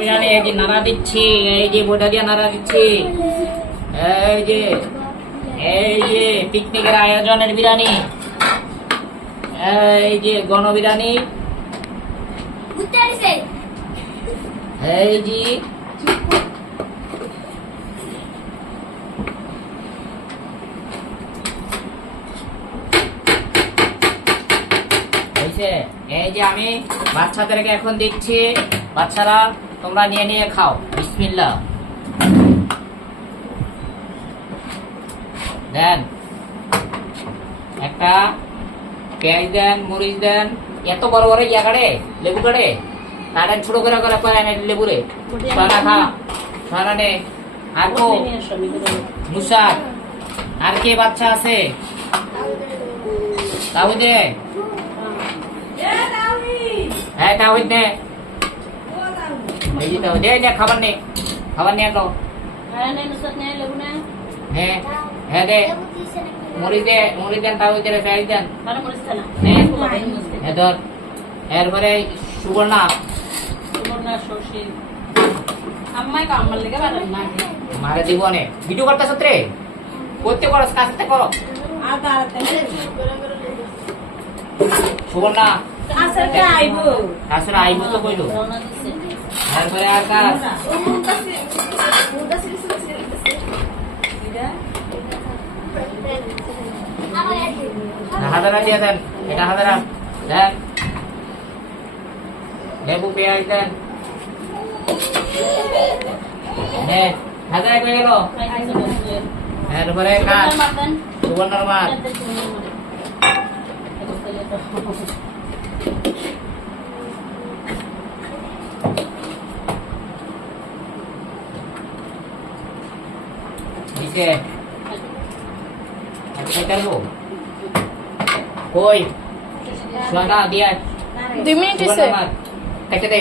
এই যে নাড়া দিচ্ছি এই যে বোটা দিয়ে নাড়া দিচ্ছি। এই যে এই যে পিকনিকের আয়োজনের বিরিয়ানি এই যে গণ বিরিয়ানি এই যে এই যে আমি বাচ্চাদেরকে এখন দিচ্ছি। বাচ্চারা তোমরা নিয়ে নিয়ে খাও। বিসমিল্লা দেন একটা পেঁয়াজ দেন মরিচ দেন এত বড় বড় ইয়া কাটে লেবু কাটে কাটেন ছোট করে করে করেন লেবুরে। সোনা খা সোনা নে। আর কো? মুসাদ আর কে বাচ্চা আছে? তাহিদে হ্যাঁ। তাহিদ যে তাহিদ নে খাবার নে খাবার নিয়ে আনো হ্যাঁ হ্যাঁ দে। দে দেন তাহিদের পেঁয়াজ দেন। হ্যাঁ ধর এরপরে সুবর্ণা। আম্মাই কামার লেগে বানান না মারা জীবনে ভিডিও করতে সত্রে করতে করো কাজতে করো। আর সুবর্ণা। আসলে আইব। আসলে আইব তো কইলো। এরপরে আর কাজ হাজারা দিয়ে দেন এটা হাজারা দেন লেবু পেঁয়াজ দেন নে হাজারা কই গেল এরপরে কাজ সুবর্ণার মার পারব কই সোনা দিয়া দুই মিনিট খাইতে দে